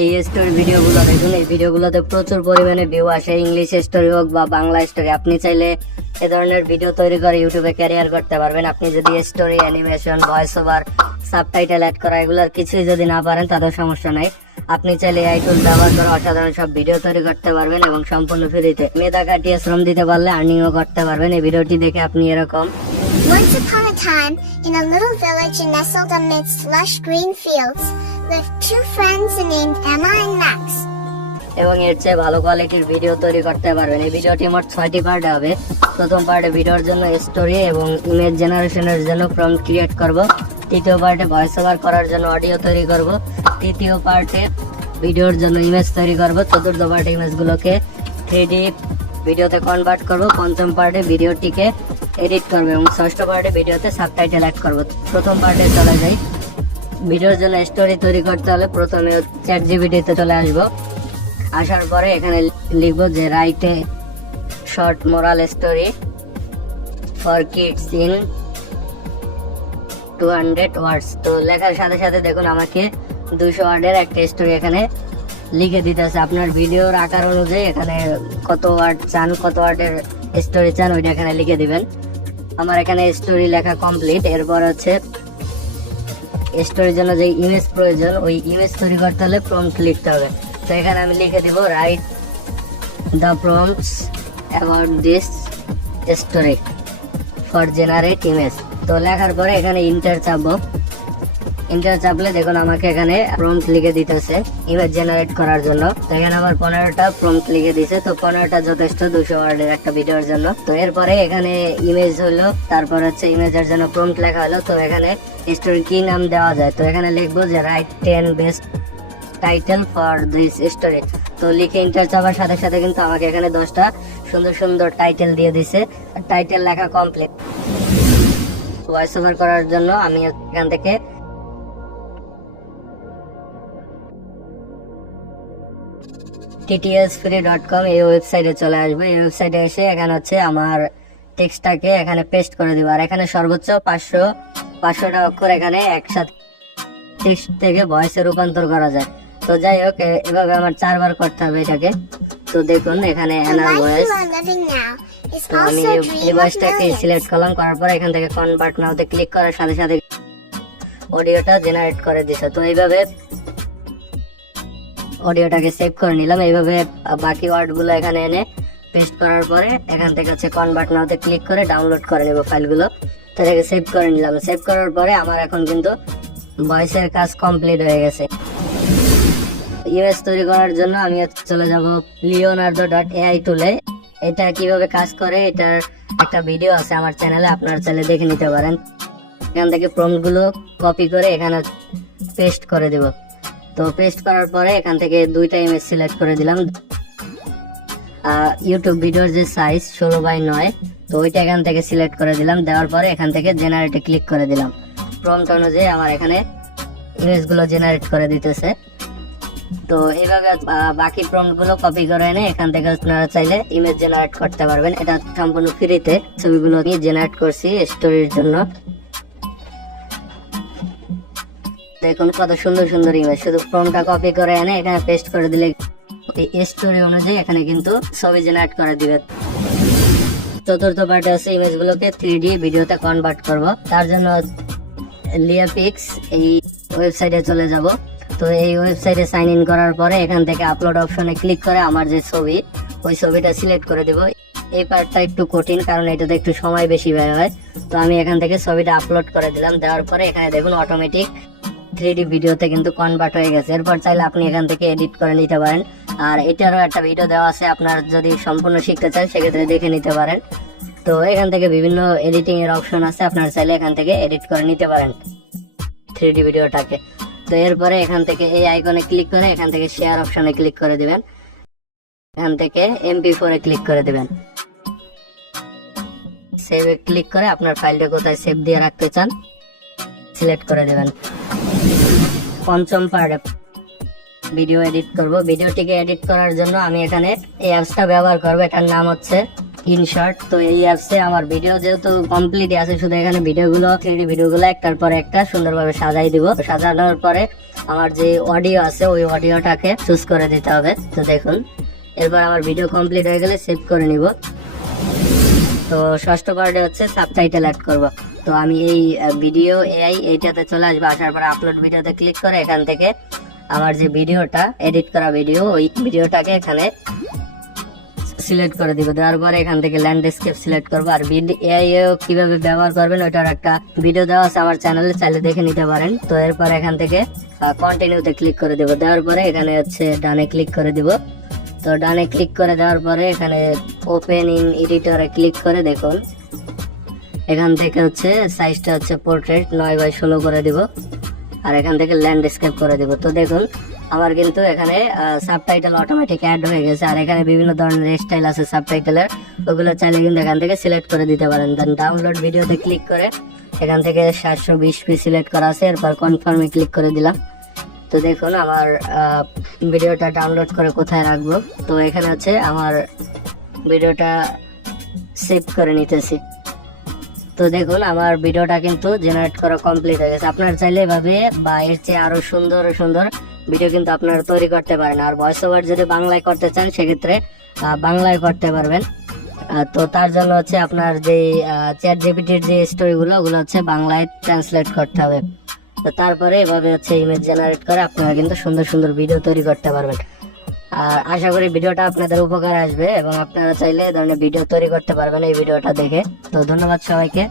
এই স্টোরি ভিডিওগুলো দেখুন, এই ভিডিওগুলোতে প্রচুর পরিমাণে ভিউ আসে, ইংলিশ স্টোরি হোক বা বাংলা স্টোরি। আপনি চাইলে এ ধরনের ভিডিও তৈরি করে ইউটিউবে ক্যারিয়ার করতে পারবেন। আপনি যদি story, animation, voice over, subtitle add করা এগুলোর কিছুই যদি না পারেন তাদের সমস্যা নাই। আপনি চাইলে এই টুল ব্যবহার করে অসাধারণ সব ভিডিও তৈরি করতে পারবেন এবং সম্পূর্ণ ফ্রিতে। মেধা কাটিয়ে শ্রম দিতে পারলে আর্নিংও করতে পারবেন। এই ভিডিওটি দেখে আপনি এরকম Once upon a time, in a little village nestled amidst lush green fields, lived two friends named Emma and Max. এবং এর চেয়ে ভালো কোয়ালিটির ভিডিও তৈরি করতে পারবেন। এই ভিডিওটি মোট 6টি পার্ট হবে। প্রথম পার্টে ভিডিওর জন্য স্টোরি এবং ইমেজ জেনারেশনের জন্য প্রম্পট ক্রিয়েট করব। তৃতীয় পার্টে ভয়েস ওভার করার জন্য অডিও তৈরি করব। তৃতীয় পার্টে ভিডিওর জন্য ইমেজ তৈরি করব। চতুর্থ পার্টে ইমেজগুলোকে 3D ভিডিওতে কনভার্ট করব। পঞ্চম পার্টে ভিডিওটিকে এডিট করব এবং ষষ্ঠ পার্টে ভিডিওতে সাবটাইটেল অ্যাড করব। প্রথম পার্টে চলে যাই। ভিডিওর জন্য স্টোরি তৈরি করতে হলে প্রথমে চ্যাটজিপিটিতে চলে আসবো। আসার পরে এখানে লিখবো যে write a short moral story for kids in 200 words. তো লেখার সাথে সাথে দেখুন আমাকে 200 ওয়ার্ডের একটা স্টোরি এখানে লিখে দিতেছে। আপনার ভিডিওর আকার অনুযায়ী এখানে কত ওয়ার্ড চান, কত ওয়ার্ডের স্টোরি চান ওইটা এখানে লিখে দিবেন। আমার এখানে স্টোরি লেখা কমপ্লিট। এরপর হচ্ছে স্টোরির জন্য যে ইমেজ প্রয়োজন, ওই ইমেজ তৈরি করতে হলে প্রম্পট লিখতে হবে। তো এখানে আমি লিখে দিব write the prompts about this story for generate image. তো লেখার পরে এখানে ইন্টার চাপবো। ইন্টার চাপলে দেখুন আমাকে এখানে প্রম্পট লিখে দিতেছে ইমেজ জেনারেট করার জন্য। তো এখানে আমার 15টা প্রম্পট লিখে দিছে। তো 15টা যথেষ্ট 200 ওয়ার্ডের একটা ভিডিওর জন্য। তো এরপরে এখানে ইমেজ হলো, তারপর হচ্ছে ইমেজের জন্য প্রম্পট লেখা হলো। তো এখানে স্টোরি কি নাম দেওয়া যায়, তো এখানে লিখবো যে right 10 best title for this story. তো লিখে ইন্টার চাপার সাথে সাথে কিন্তু আমাকে এখানে 10টা সুন্দর সুন্দর টাইটেল দিয়ে দিছে। টাইটেল লেখা কমপ্লিট। ভয়েস ওভার করার জন্য আমি এখান থেকে ttsfree.com এই ওয়েবসাইটে চলে আসবে। এই ওয়েবসাইটে এসে এখানে হচ্ছে আমার টেক্সটটাকে এখানে পেস্ট করে দিব। আর এখানে সর্বোচ্চ 500টা অক্ষর এখানে একসাথে টেক্সট থেকে ভয়েসে রূপান্তর করা যায়। তো যাই হোক, এভাবে আমার 4 বার করতে হবে এটাকে। তো দেখুন এখানে The এনার life voice. you are living now is তো আমি also a এই dream of ভয়েসটাকে millions. সিলেক্ট করলাম, করার পরে এখান থেকে কনভার্ট নাওতে ক্লিক করার সাথে সাথে অডিওটা জেনারেট করে দিছে। তো এইভাবে অডিওটাকে সেভ করে নিলাম। এইভাবে বাকি ওয়ার্ডগুলো এখানে এনে পেস্ট করার পরে এখান থেকে হচ্ছে কনভার্ট নাওতে ক্লিক করে ডাউনলোড করে নেব ফাইলগুলো। তো এটাকে সেভ করে নিলাম। সেভ করার পরে আমার এখন কিন্তু ভয়েসের কাজ কমপ্লিট হয়ে গেছে। ইমেজ তৈরি করার জন্য আমি চলে যাব leonardo.ai টুলে। এটা কিভাবে কাজ করে এটার একটা ভিডিও আছে আমার চ্যানেলে, আপনারা চাইলে দেখে নিতে পারেন। এখান থেকে প্রম্পটগুলো কপি করে এখানে পেস্ট করে দেব। তো পেস্ট করার পরে এখান থেকে 2টা ইমেজ সিলেক্ট করে দিলাম। ইউটিউব ভিডিওর যে সাইজ 16:9, তো ওইটা এখান থেকে সিলেক্ট করে দিলাম। দেওয়ার পরে এখান থেকে জেনারেটে ক্লিক করে দিলাম। প্রম্পট অনুযায়ী আমার এখানে ইমেজগুলো জেনারেট করে দিতেছে। তো এইভাবে বাকি প্রম্পটগুলো কপি করে এনে এখান থেকে আপনারা চাইলে ইমেজ জেনারেট করতে পারবেন। এটা সম্পূর্ণ ফ্রিতে। ছবিগুলো আমি জেনারেট করছি স্টোরির জন্য। দেখুন কত সুন্দর সুন্দর ইমেজ। শুধু প্রম্পটটা কপি করে এনে এখানে পেস্ট করে দিলে এই স্টোরি অনুযায়ী এখানে কিন্তু ছবি জেনারেট করে দিবে। চতুর্থ পার্টে আছে ইমেজগুলোকে 3D ভিডিওতে কনভার্ট করব। তার জন্য লিয়াপিক্স এই ওয়েবসাইটে চলে যাব। তো এই ওয়েবসাইটে সাইন ইন করার পরে এখান থেকে আপলোড অপশনে ক্লিক করে আমার যে ছবি, ওই ছবিটা সিলেক্ট করে দেব। এই পার্টটা একটু কঠিন, কারণ এটাতে একটু সময় বেশি ব্যয় হয়। তো আমি এখান থেকে ছবিটা আপলোড করে দিলাম। দেওয়ার পরে এখানে দেখুন অটোমেটিক 3D ভিডিওতে কিন্তু কনভার্ট হয়ে গেছে। এরপর চাইলে আপনি এখান থেকে এডিট করে নিতে পারেন। আর এটারও একটা ভিডিও দেওয়া আছে, আপনার যদি সম্পূর্ণ শিখতে চান সেক্ষেত্রে দেখে নিতে পারেন। তো এখান থেকে বিভিন্ন এডিটিং এর অপশন আছে, আপনারা চাইলে এখান থেকে এডিট করে নিতে পারেন 3D ভিডিওটাকে। তো এরপরে এখান থেকে এই আইকনে ক্লিক করে এখান থেকে শেয়ার অপশনে ক্লিক করে দিবেন। এখান থেকে MP4 এ ক্লিক করে দিবেন। সেভে ক্লিক করে আপনার ফাইলটা কোথায় সেভ দিয়ে রাখতে চান সিলেক্ট করে দিবেন। পঞ্চম পার্টে ভিডিও এডিট করব। ভিডিওটিকে এডিট করার জন্য আমি এখানে এই অ্যাপসটা ব্যবহার করব। এটার নাম হচ্ছে ইনশর্ট। তো এই অ্যাপসে আমার ভিডিও যেহেতু কমপ্লিট আছে, শুধু এখানে ভিডিওগুলো 3D ভিডিওগুলো একটার পর একটা সুন্দরভাবে সাজাই দিব। সাজানোর পরে আমার যে অডিও আছে ওই অডিওটাকে চুজ করে দিতে হবে। তো দেখুন এরপর আমার ভিডিও কমপ্লিট হয়ে গেলে সেভ করে নিব। তো ষষ্ঠ পার্টে হচ্ছে সাবটাইটেল অ্যাড করব। তো আমি এই ভিডিও এআই এইটাতে চলে আসবো। আসার পর আপলোড ভিডিওতে ক্লিক করে এখান থেকে আমার যে ভিডিওটা এডিট করা ভিডিও, ওই ভিডিওটাকে এখানে সিলেক্ট করে দিব। দেওয়ার পরে এখান থেকে ল্যান্ডস্কেপ সিলেক্ট করবো। আর এআই কিভাবে ব্যবহার করবেন ওইটার একটা ভিডিও দেওয়া আছে আমার চ্যানেলে, চাইলে দেখে নিতে পারেন। তো এরপর এখান থেকে কন্টিনিউতে ক্লিক করে দিব। দেওয়ার পরে এখানে হচ্ছে ডানে ক্লিক করে দিব। তো ডানে ক্লিক করে দেওয়ার পরে এখানে ওপেন ইন এডিটরে ক্লিক করে দেখুন এখান থেকে হচ্ছে সাইজটা হচ্ছে পোর্ট্রেট 9x16 করে দিব। আর এখান থেকে ল্যান্ডস্কেপ করে দিব। তো দেখুন আমার কিন্তু এখানে সাবটাইটেল অটোমেটিক অ্যাড হয়ে গেছে। আর এখানে বিভিন্ন ধরনের স্টাইল আছে সাবটাইটেলের, ওগুলো চাইলে কিন্তু এখান থেকে সিলেক্ট করে দিতে পারেন। দেন ডাউনলোড ভিডিওতে ক্লিক করে এখান থেকে 720p সিলেক্ট করা আছে। এরপর কনফার্মে ক্লিক করে দিলাম। তো দেখুন আমার ভিডিওটা ডাউনলোড করে কোথায় রাখবো। তো এখানে হচ্ছে আমার ভিডিওটা সেভ করে নিতেছি। তো দেখুন আমার ভিডিওটা কিন্তু জেনারেট করা কমপ্লিট হয়ে গেছে। আপনার চাইলে এভাবে বা এর চেয়ে আরো সুন্দর সুন্দর ভিডিও কিন্তু আপনারা তৈরি করতে পারেন। আর ভয়েস ওভার যদি বাংলায় করতে চান সেক্ষেত্রে বাংলায় করতে পারবেন। তো তার জন্য হচ্ছে আপনার যে চ্যাটজিপিটির যে স্টোরিগুলো ওগুলো হচ্ছে বাংলায় ট্রান্সলেট করতে হবে। তো তারপরে এভাবে হচ্ছে ইমেজ জেনারেট করে আপনারা কিন্তু সুন্দর সুন্দর ভিডিও তৈরি করতে পারবেন। আর আশা করি ভিডিওটা আপনাদের উপকার আসবে এবং আপনারা চাইলে এই ধরনের ভিডিও তৈরি করতে পারবেন এই ভিডিওটা দেখে। তো ধন্যবাদ সবাইকে।